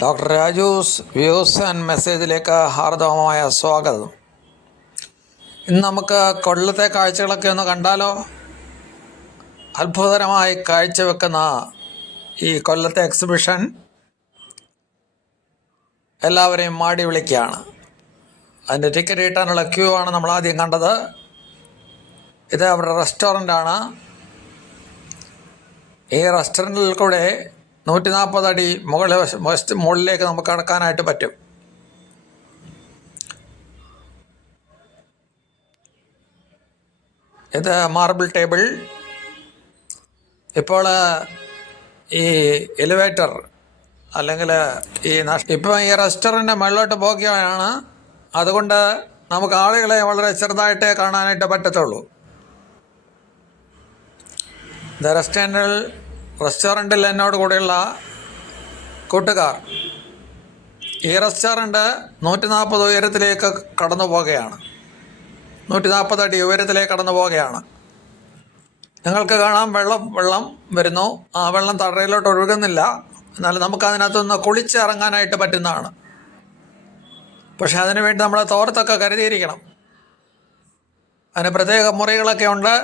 Doctor Raju's views and മെസ്സേജിലേക്ക് ഹാർദവമായ സ്വാഗതം. ഇന്ന് നമുക്ക് കൊല്ലത്തെ കാഴ്ചകളൊക്കെ ഒന്ന് കണ്ടാലോ? അത്ഭുതകരമായി കാഴ്ചവെക്കുന്ന ഈ കൊല്ലത്തെ എക്സിബിഷൻ എല്ലാവരെയും മാടി വിളിക്കുകയാണ്. അതിൻ്റെ ടിക്കറ്റ് കിട്ടാനുള്ള ക്യൂ ആണ് നമ്മൾ ആദ്യം കണ്ടത്. ഇത് അവരുടെ റെസ്റ്റോറൻ്റാണ്. ഈ റെസ്റ്റോറൻറ്റിൽ കൂടെ 140 അടി മുകളിലേക്ക് നമുക്ക് കടക്കാനായിട്ട് പറ്റും. ഇത് മാർബിൾ ടേബിൾ. ഇപ്പോൾ ഈ എലിവേറ്റർ അല്ലെങ്കിൽ ഇപ്പോൾ ഈ റെസ്റ്റോറൻറ്റ് മുകളിലോട്ട് പോകുകയാണ്. അതുകൊണ്ട് നമുക്ക് ആളുകളെ വളരെ ചെറുതായിട്ടേ കാണാനായിട്ട് പറ്റത്തുള്ളൂ. ഇത് റെസ്റ്റോറൻറ്റിൽ എന്നോട് കൂടെയുള്ള കൂട്ടുകാർ ഈ റെസ്റ്റോറൻറ്റ് 140 ഉയരത്തിലേക്ക് കടന്നു പോവുകയാണ്. 140 അടി ഉയരത്തിലേക്ക് കടന്നു പോവുകയാണ്. നിങ്ങൾക്ക് കാണാം വെള്ളം വരുന്നു. ആ വെള്ളം തറയിലോട്ട് ഒഴുകുന്നില്ല. എന്നാൽ നമുക്കതിനകത്തുനിന്ന് കുളിച്ചിറങ്ങാനായിട്ട് പറ്റുന്നതാണ്. പക്ഷെ അതിനുവേണ്ടി നമ്മൾ തോർത്തൊക്കെ കരുതിയിരിക്കണം. അതിന് പ്രത്യേക മുറികളൊക്കെ ഉണ്ട്.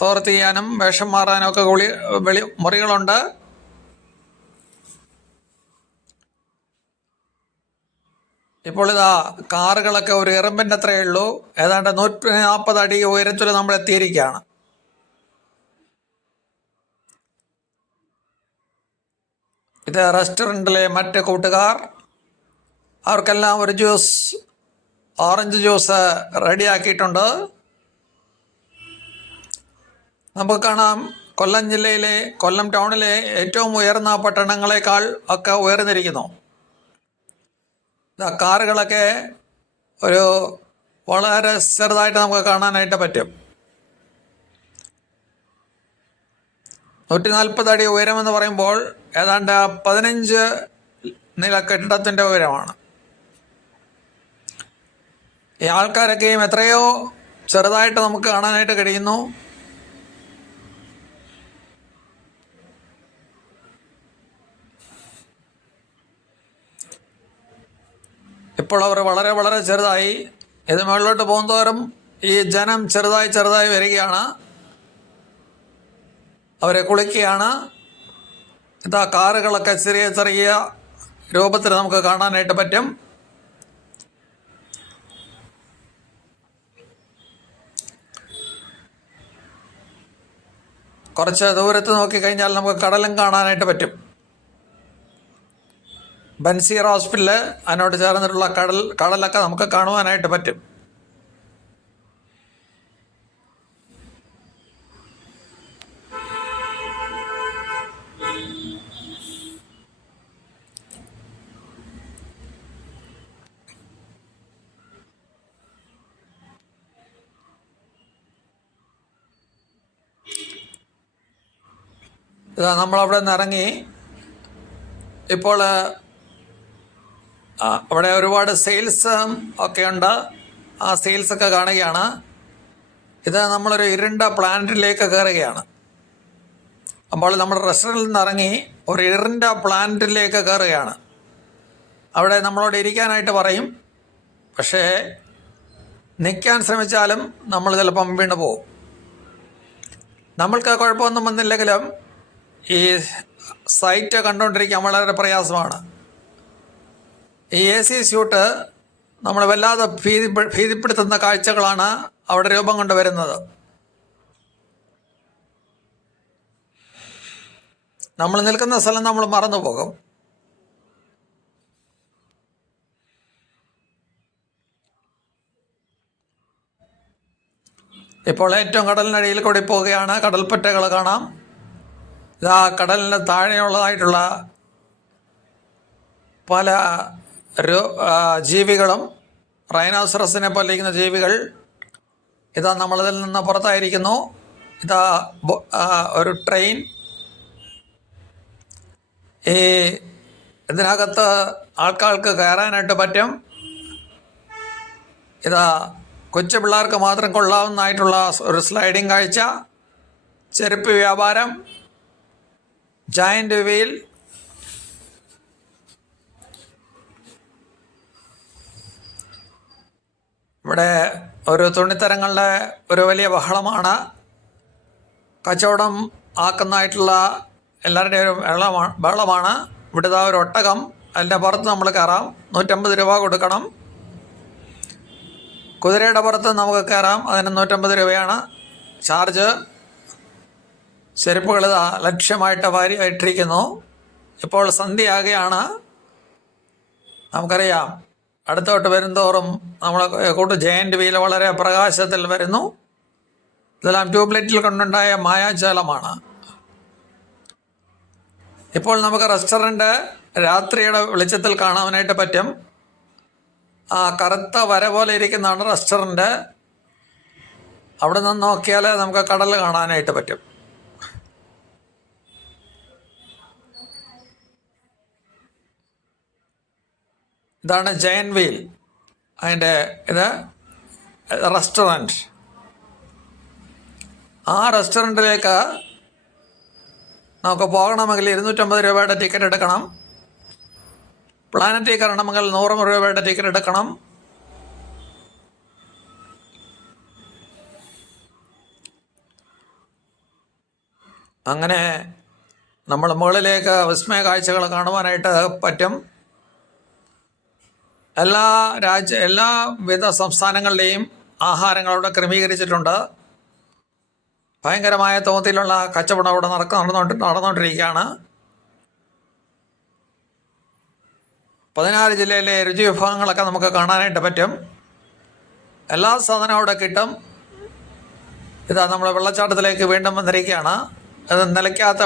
തോർത്ത് ചെയ്യാനും വേഷം മാറാനും ഒക്കെ മുറികളുണ്ട്. ഇപ്പോൾ ഇതാ കാറുകളൊക്കെ ഒരു എറുമ്പിൻ്റെ അത്രയേ ഉള്ളൂ. ഏതാണ്ട് 140 അടി ഉയരത്തിൽ നമ്മൾ എത്തിയിരിക്കുകയാണ്. ഇത് റെസ്റ്റോറൻറ്റിലെ മറ്റ് കൂട്ടുകാർ. അവർക്കെല്ലാം ഒരു ഓറഞ്ച് ജ്യൂസ് റെഡിയാക്കിയിട്ടുണ്ട്. നമുക്ക് കാണാം കൊല്ലം ജില്ലയിലെ കൊല്ലം ടൗണിലെ ഏറ്റവും ഉയർന്ന പട്ടണങ്ങളെക്കാൾ ഒക്കെ ഉയർന്നിരിക്കുന്നു. കാറുകളൊക്കെ ഒരു വളരെ ചെറുതായിട്ട് നമുക്ക് കാണാനായിട്ട് പറ്റും. 140 അടി ഉയരമെന്ന് പറയുമ്പോൾ ഏതാണ്ട് 15 നില കെട്ടിടത്തിൻ്റെ ഉയരമാണ്. ഈ ആൾക്കാരൊക്കെയും എത്രയോ ചെറുതായിട്ട് നമുക്ക് കാണാനായിട്ട് കഴിയുന്നു. ഇപ്പോൾ അവർ വളരെ വളരെ ചെറുതായി. ഇത് മുകളിലോട്ട് പോകുന്തോറും ഈ ജനം ചെറുതായി വരികയാണ്. അവരെ കുളിക്കുകയാണ്. ഇതാ കാറുകളൊക്കെ ചെറിയ രൂപത്തിൽ നമുക്ക് കാണാനായിട്ട് പറ്റും. കുറച്ച് ദൂരത്ത് നോക്കിക്കഴിഞ്ഞാൽ നമുക്ക് കടലും കാണാനായിട്ട് പറ്റും. ബൻസീർ ഹോസ്പിറ്റല് അതിനോട് ചേർന്നിട്ടുള്ള കടലൊക്കെ നമുക്ക് കാണുവാനായിട്ട് പറ്റും. ഇതാ നമ്മളവിടെ നിന്ന് ഇറങ്ങി. ഇപ്പോൾ അവിടെ ഒരുപാട് സെയിൽസ് ഒക്കെ ഉണ്ട്. ആ സെയിൽസൊക്കെ കാണുകയാണ്. ഇത് നമ്മളൊരു ഇരുണ്ട പ്ലാന്റിലേക്ക് കയറുകയാണ്. അപ്പോൾ നമ്മുടെ റെസ്റ്റോറൻറ്റിൽ നിന്ന് ഇറങ്ങി ഒരു ഇരുണ്ട പ്ലാന്റിലേക്ക് കയറുകയാണ്. അവിടെ നമ്മളോട് ഇരിക്കാനായിട്ട് പറയും. പക്ഷേ നിൽക്കാൻ ശ്രമിച്ചാലും നമ്മൾ ചിലപ്പം വീണ് പോകും. നമ്മൾക്ക് കുഴപ്പമൊന്നും വന്നില്ലെങ്കിലും ഈ സൈറ്റ് കണ്ടുകൊണ്ടിരിക്കാൻ വളരെ പ്രയാസമാണ്. ഈ AC സ്യൂട്ട് നമ്മൾ വല്ലാതെ ഭീതിപ്പെടുത്തുന്ന കാഴ്ചകളാണ് അവിടെ രൂപം കൊണ്ട് വരുന്നത്. നമ്മൾ നിൽക്കുന്ന സ്ഥലം നമ്മൾ മറന്നു പോകും. ഇപ്പോൾ ഏറ്റവും കടലിനടിയിൽ കൂടി പോവുകയാണ്. കടൽപ്പറ്റകൾ കാണാം. ഇതാ കടലിന് താഴെയുള്ളതായിട്ടുള്ള പല ജീവികളും റൈനോസറസിനെ പോലെ ഇരിക്കുന്ന ജീവികൾ ഇതാ നമ്മളിതിൽ നിന്ന് പുറത്തായിരിക്കുന്നു. ഇതാ ഒരു ട്രെയിൻ. ഇതിനകത്ത് ആൾക്കാർക്ക് കയറാനായിട്ട് പറ്റും. ഇതാ കൊച്ചു പിള്ളേർക്ക് മാത്രം കൊള്ളാവുന്നതായിട്ടുള്ള ഒരു സ്ലൈഡിങ് കാഴ്ച. ചെരുപ്പ് വ്യാപാരം, ജയൻ്റ് വീൽ, ഇവിടെ ഒരു തുണിത്തരങ്ങളുടെ ഒരു വലിയ ബഹളമാണ്. കച്ചവടം ആക്കുന്നതായിട്ടുള്ള എല്ലാവരുടെയും ഒരു ബഹളമാണ്. ഇവിടുത്തെ ഒരു ഒട്ടകം, അതിൻ്റെ പുറത്ത് നമ്മൾ കയറാം, 150 രൂപ കൊടുക്കണം. കുതിരയുടെ പുറത്ത് നമുക്ക് കയറാം, അതിന് 150 രൂപയാണ് ചാർജ്. ചെരുപ്പുകൾ ലക്ഷ്യമായിട്ട് ഇട്ടിരിക്കുന്നു. ഇപ്പോൾ സന്ധ്യയാകുകയാണ്. നമുക്കറിയാം, അടുത്തോട്ട് വരുംതോറും നമ്മളെ കൂട്ട് ജയൻ്റ് വീൽ വളരെ പ്രകാശത്തിൽ വരുന്നു. ഇതെല്ലാം ട്യൂബ്ലൈറ്റിൽ കൊണ്ടുണ്ടായ മായാജാലമാണ്. ഇപ്പോൾ നമുക്ക് റെസ്റ്റോറൻറ്റ് രാത്രിയുടെ വെളിച്ചത്തിൽ കാണാനായിട്ട് പറ്റും. ആ കറുത്ത വര പോലെ ഇരിക്കുന്നതാണ് റെസ്റ്റോറൻറ്റ്. അവിടെ നിന്ന് നോക്കിയാൽ നമുക്ക് കടൽ കാണാനായിട്ട് പറ്റും. ഇതാണ് ജയൻ്റ് വീൽ, അതിൻ്റെ ഇത് റെസ്റ്റോറൻറ്റ്. ആ റെസ്റ്റോറൻറ്റിലേക്ക് നമുക്ക് പോകണമെങ്കിൽ 250 രൂപയുടെ ടിക്കറ്റ് എടുക്കണം. പ്ലാനറ്റിൽ കയറണമെങ്കിൽ 100 രൂപയുടെ ടിക്കറ്റ് എടുക്കണം. അങ്ങനെ നമ്മൾ മുകളിലേക്ക് വിസ്മയ കാഴ്ചകൾ കാണുവാനായിട്ട് പറ്റും. എല്ലാവിധ സംസ്ഥാനങ്ങളുടെയും ആഹാരങ്ങൾ അവിടെ ക്രമീകരിച്ചിട്ടുണ്ട്. ഭയങ്കരമായ തോതിലുള്ള കച്ചവടം അവിടെ നടന്നുകൊണ്ടിരിക്കുകയാണ്. 16 ജില്ലയിലെ രുചി വിഭവങ്ങളൊക്കെ നമുക്ക് കാണാനായിട്ട് പറ്റും. എല്ലാ സാധനവും അവിടെ കിട്ടും. ഇതാ നമ്മൾ വെള്ളച്ചാട്ടത്തിലേക്ക് വീണ്ടും വന്നിരിക്കുകയാണ്. അത് നിലയ്ക്കാത്ത